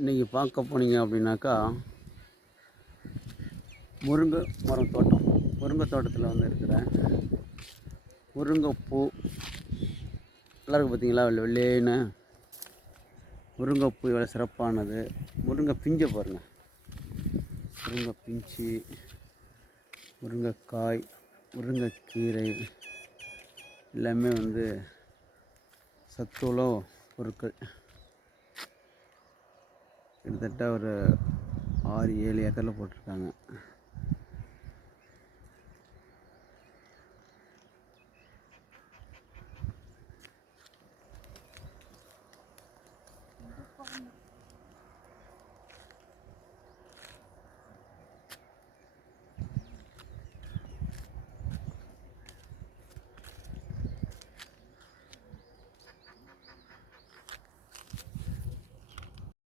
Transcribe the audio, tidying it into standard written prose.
இன்றைக்கி பார்க்க போனீங்க அப்படின்னாக்கா முருங்கை மரம் தோட்டம். முருங்கை தோட்டத்தில் வந்து இருக்கிறேன். முருங்கைப்பூ நல்லா இருக்குது பார்த்தீங்களா, வெள்ளேன்னு முருங்கைப்பூ எவ்வளோ சிறப்பானது. முருங்கை பிஞ்சை பாருங்கள், முருங்கை பிஞ்சு, முருங்கைக்காய், முருங்கைக்கீரை எல்லாமே வந்து சத்துள்ள பொருட்கள். கிட்டத்தட்ட ஒரு 6-7 ஏக்கரில் போட்டிருக்காங்க.